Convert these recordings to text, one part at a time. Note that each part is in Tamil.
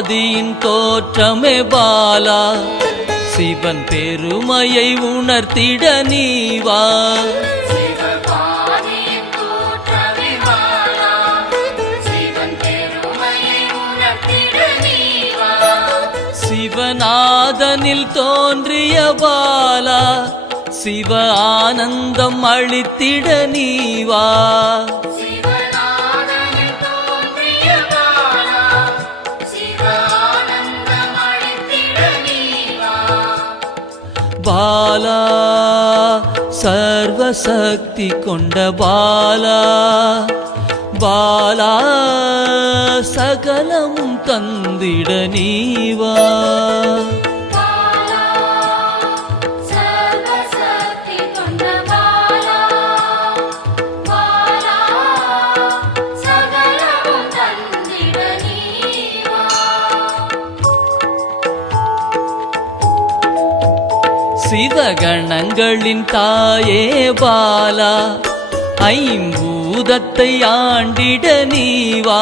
ஆதியின் தோற்றமே பாலா, சிவன் பெருமையை உணர்த்திட நீவா. சிவநாதனில் தோன்றிய பாலா, சிவ ஆனந்தம் அளித்திட நீவா. பாலா சர்வசக்தி கொண்ட பாலா, பாலா சகலமும் தந்திட நீவா. சிவகணங்களின் தாயே பாலா, ஐம்பூதத்தை ஆண்டிட நீவா.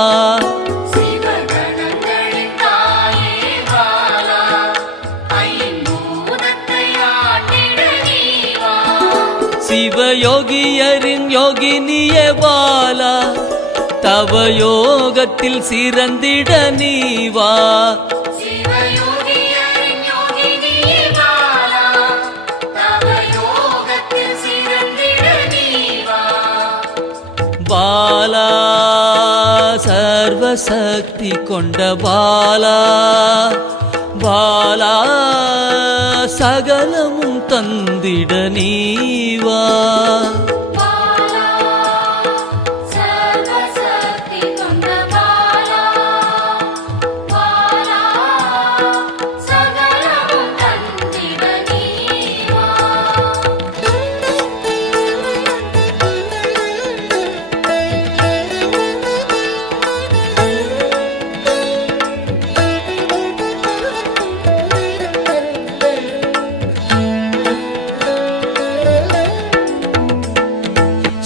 சிவயோகியரின் யோகினியே பாலா, தவ யோகத்தில் சிறந்திட நீவா. பாலா சர்வசக்தி கொண்ட பாலா, பாலா சகலமும் தந்திட நீவா.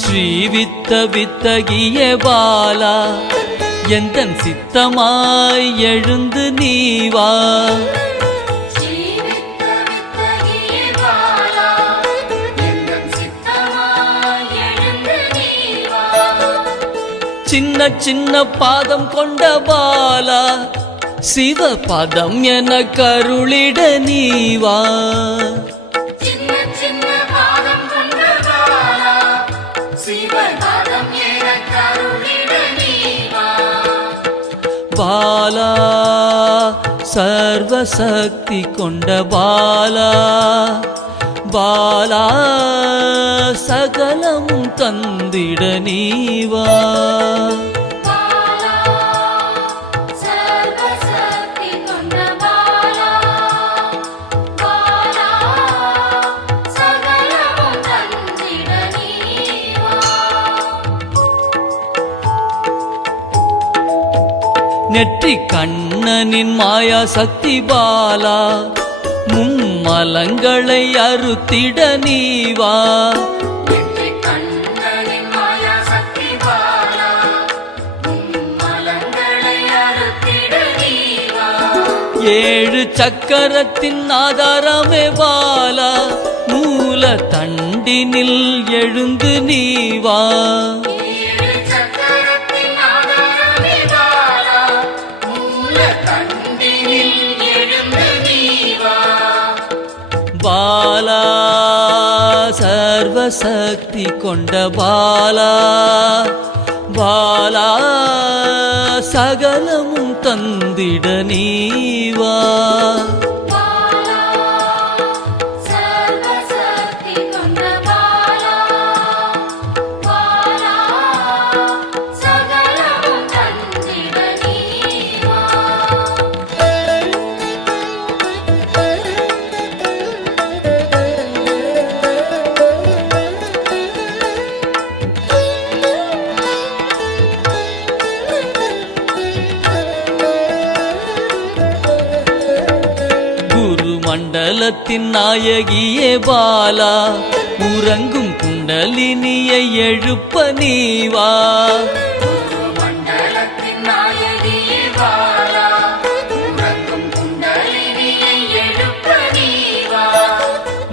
ஸ்ரீவித்த வித்தகிய பாலா, எந்தன் சித்தமாய் எழுந்து நீவா. சின்ன சின்ன பாதம் கொண்ட பாலா, சிவ பதம் என கருளிட நீவா. பாலா சர்வசக்தி கொண்ட பாலா, பாலா சகலமும் தந்திட நீவா. நெற்றி கண்ணனின் மாயா சக்தி பாலா, மும்மலங்களை அறுத்திட நீவா. ஏழு சக்கரத்தின் ஆதாரமே பாலா, மூல தண்டினில் எழுந்து நீவா. பாலா சர்வசக்தி கொண்ட பாலா, பாலா சகலமும் தந்திட நீவா. மண்டலத்தின் நாயகியே பாலா, உறங்கும் குண்டலினியை எழுப்ப நீவா. மண்டலத்தின் நாயகியே பாலா,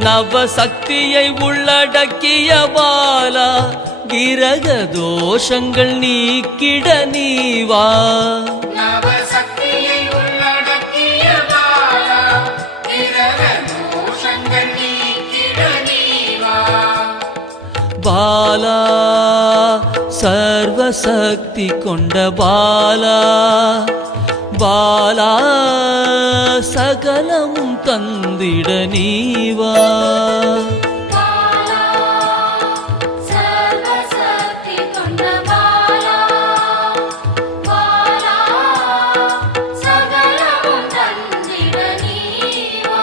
நவசக்தியை உள்ளடக்கிய பாலா கிரக தோஷங்கள் நீக்கிட நீவா நவசக்தியை உள்ளடக்கிய பாலா கிரக தோஷங்கள் நீக்கிட நீவா பாலா சர்வசக்தி கொண்ட பாலா பாலா சகலமும் தந்திட நீவா பாலா சர்வசக்தி கொண்ட பாலா பாலா சகலமும் தந்திட நீவா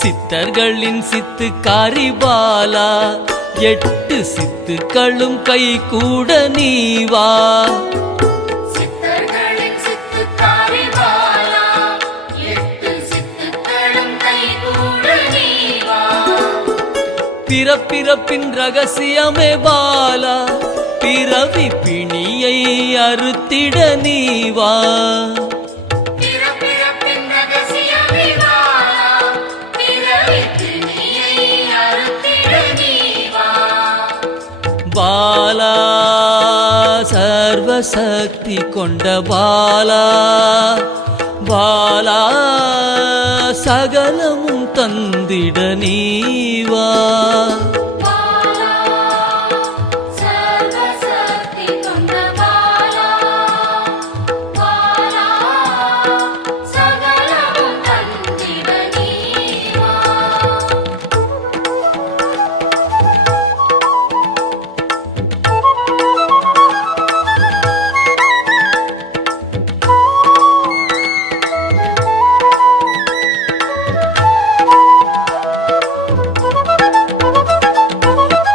சித்தர்களின் சித்துக்காரி பாலா 8 சித்துக்களும் கை கூட நீவா சித்தர்களின் சித்துக்காரி பாலா 8 சித்துக்களும் கைகூட நீவா பிறப்பிறப்பின் ரகசியமே பாலா பிறவி பிணியை அறுத்திட நீவா பிறப்பிறப்பின் ரகசியமே பாலா பிறவி பிணியை அறுத்திட நீவா பாலா சர்வசக்தி கொண்ட பாலா பாலா சகலமும் தந்திட நீவா பாலா சர்வசக்தி கொண்ட பாலா பாலா சகலமும் தந்திட நீவா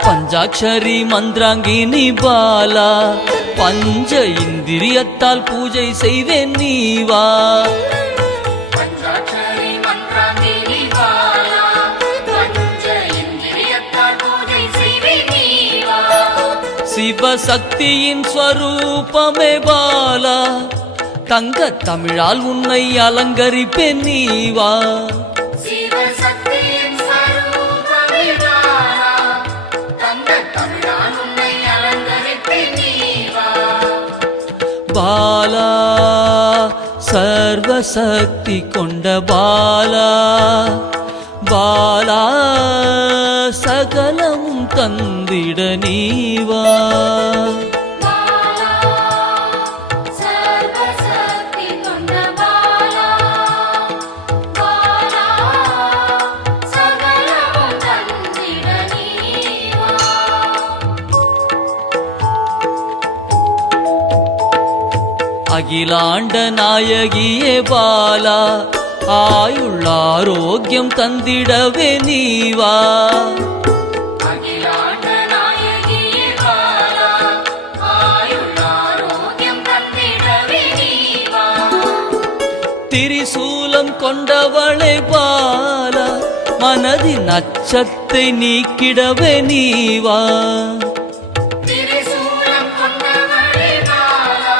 பஞ்சாட்சரி மந்திராங்கினி பாலா பஞ்ச இந்திரியத்தால் பூஜை செய்வேன் நீவா பஞ்சாட்சரி மந்திராங்கினி பாலா பஞ்ச இந்திரியத்தால் பூஜை செய்வே நீவா சிவசக்தியின் ஸ்வரூபமே பாலா தங்க தமிழால் உன்னை அலங்கரிப்பேன் நீவா சிவசக்தியின் ஸ்வரூபமே பாலா தங்க தமிழால் உன்னை அலங்கரிப்பேன் நீவா பாலா சர்வசக்தி கொண்ட பாலா பாலா சகலமும் தந்திட நீவா பாலா சர்வசக்தி கொண்ட பாலா பாலா சகலமும் தந்திட நீவா அகிலாண்ட நாயகியே பாலா ஆயுள் ஆரோக்கியம் தந்திடவே நீவா அகிலாண்ட நாயகியே பாலா ஆயுள் ஆரோக்கியம் தந்திடவே நீவா திரிசூலம் கொண்டவளை பாலா மனதின் அச்சத்தை நீக்கிடவே நீவா திரிசூலம் கொண்டவளே பாலா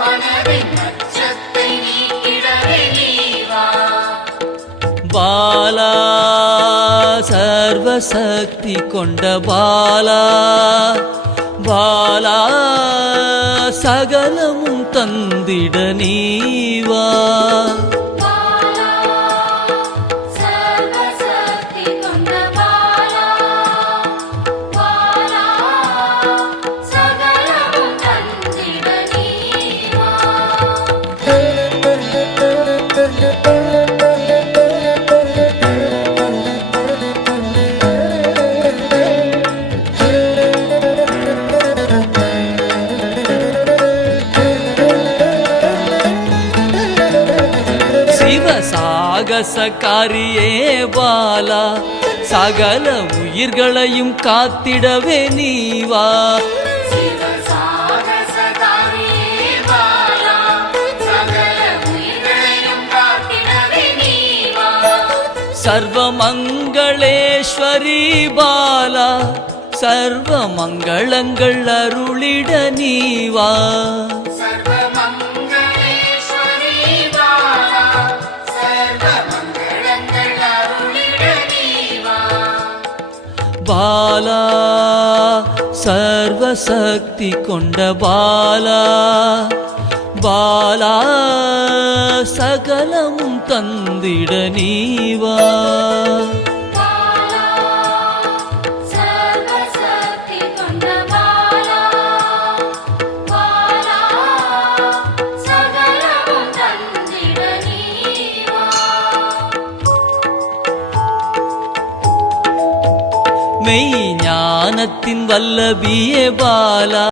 மனதின் அச்சத்தை நீக்கிடவே நீவா பாலா சர்வசக்தி கொண்ட பாலா பாலா சகலமும் தந்திட நீவா பாலா சர்வசக்தி கொண்ட பாலா பாலா சகலமும் தந்திட நீவா சாகசக்காரியே பாலா சகல உயிர்களையும் காத்திடவே நீவா சிவசாகசகாரியே பாலா சகல உயிர்களையும் காத்திடவே நீவா சர்வமங்களேஸ்வரி பாலா சர்வ மங்களங்கள் அருளிட நீவா சர்வமங்களேஸ்வரி பாலா பாலா சர்வசக்தி கொண்ட பாலா பாலா சகலமும் தந்திட நீவா பாலா சர்வசக்தி கொண்ட பாலா பாலா சகலமும் தந்திட நீவா மெய்ஞானத்தின் வல்லபியே பாலா